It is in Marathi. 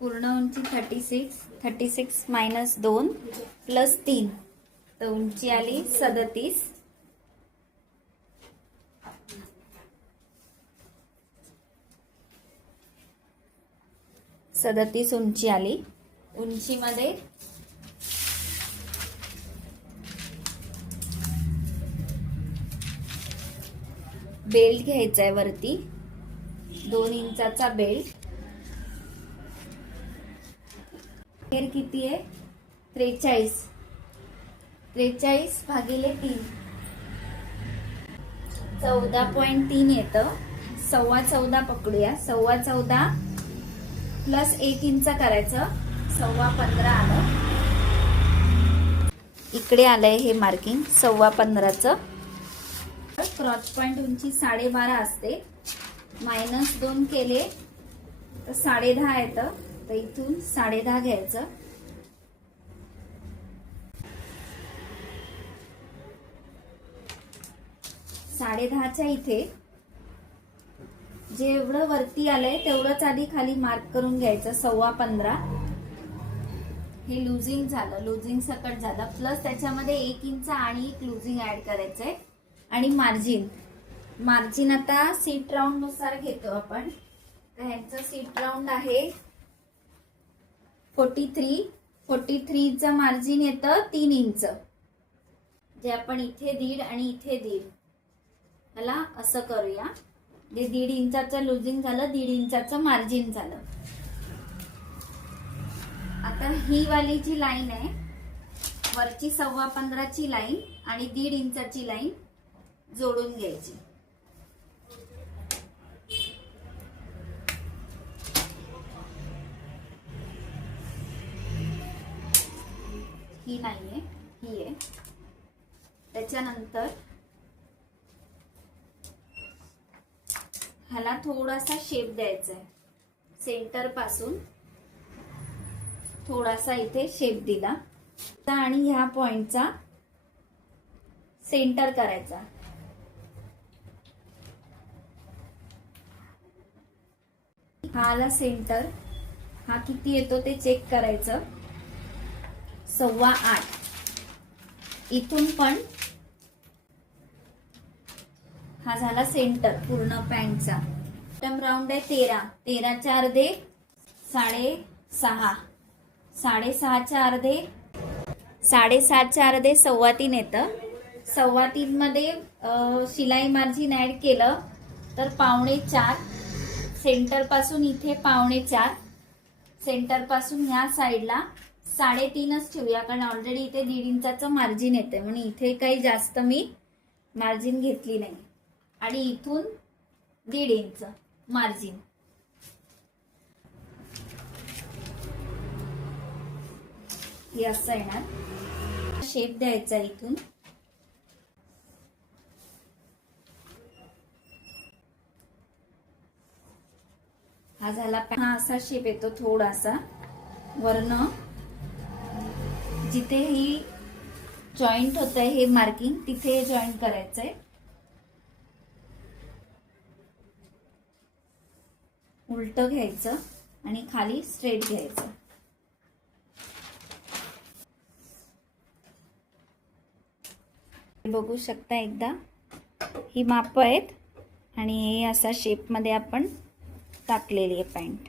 पूर्ण उंची 36 मायनस 2 प्लस 3, तर उंची आली 37. उंची आली. उंचीमध्ये बेल्ट घ्यायचा आहे वरती, 2 इंचाचा बेल्ट. हेर किती आहे? 43 भागिले 3, 14.3 येतं. 14.25 पकडूया. 14.25 प्लस 1 इंच करायचं, 15.25 आलं. इकडे आलंय हे मार्किंग 15.25चं. क्रॉच पॉइंट उंची 12.5 असते. मायनस 2 केले तर 10.5 येतं, तर इथून 10.5 घ्यायचं. च्या इथे जेवढं वरती आलंय तेवढंच आधी खाली मार्क करून घ्यायचं. 15.25 हे लुजिंग झालं, लुजिंग सकट झालं. प्लस त्याच्यामध्ये 1 इंच आणि 1 लुजिंग ऍड करायचंय. आणि मार्जिन आता सीट राऊंड नुसार घेतो आपण. ह्यांचं सीट राऊंड आहे 43चं मार्जिन येतं 3 इंच, जे आपण इथे 1.5 आणि इथे 1.5 ह्याला असं करूया. जे 1.5 इंचाचं लुजिंग झालं, 1.5 इंचाचं मार्जिन झालं. आता ही वाली जी लाईन आहे वरची 15.25ची लाईन आणि 1.5 इंचाची लाईन जोडून घ्यायची. ही नाहीये, ही आहे. त्याच्यानंतर ह्याला थोडासा शेप द्यायचा आहे. सेंटर पासून थोडासा इथे शेप दिला आणि ह्या पॉइंटचा सेंटर करायचा. हा आला सेंटर. हा किती येतो ते चेक करायचं. 8.25. इथून पण हा झाला सेंटर पूर्ण पॅन्टचा. बॉटम राऊंड आहे 13च्या अर्धे 6.5, 6.5च्या अर्धे 3.25 येतं. 3.25 मध्ये शिलाई मार्जिन ऍड केलं तर 4.25. सेंटर पासून इथे 4.25. सेंटर पासून ह्या साईडला 3.5च ठेवूया, कारण ऑलरेडी इथे 1.5 इंचाचं मार्जिन येते म्हणून इथे काही जास्त मी मार्जिन घेतली नाही. आणि इथून 1.5 इंच मार्जिन. हे असं येणार. शेप द्यायचा इथून. हा झाला. हा असा शेप येतो थोडासा. वरनं जिथे ही जॉईंट होतंय हे मार्किंग तिथे जॉईंट करायचंय. उलट घ्यायचं आणि खाली स्ट्रेट घ्यायचं. बघू शकता एकदा. ही माप आहेत आणि हे असा शेप मध्ये आपण टाकलेली आहे पॅन्ट.